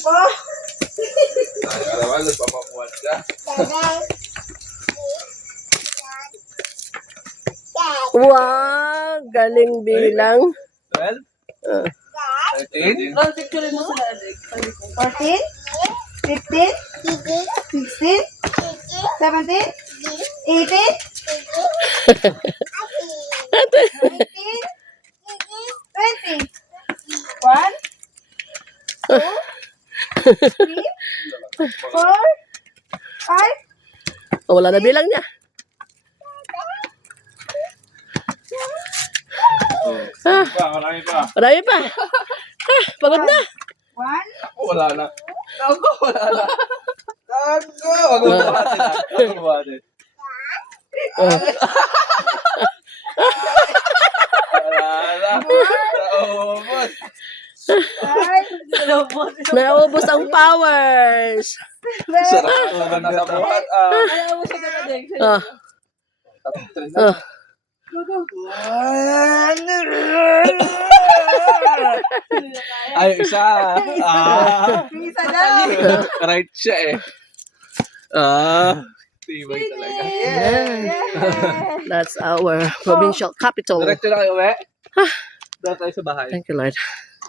Oh. Ay, alam, nagpapamuhat ka. Wow, galing bilang. 12? Uh, 13? Oh, picture mo sila, Alex. 14? 15? 16? 17? 18? 19? 20? 1? 2? 3? 4? 5? oh, wala na bilang niya. Ah, Marami pa. marami pa. Ah, pagod na. 1? Ako, wala na. Ako, wala na. Ako, wag mo buhatin ah. Wag mo buhatin. Wala na. Naubos. 5? Naubos ang powers. Sarap ko na sa buhat ah. Ayaw mo siya na, Alex. Ah, ah. Ay, isa. Ah. Isa daw. Right siya eh. Ah. Tibay talaga. That's our provincial capital. Diretso na kayo, we. Doon tayo sa bahay. Thank you, Lord.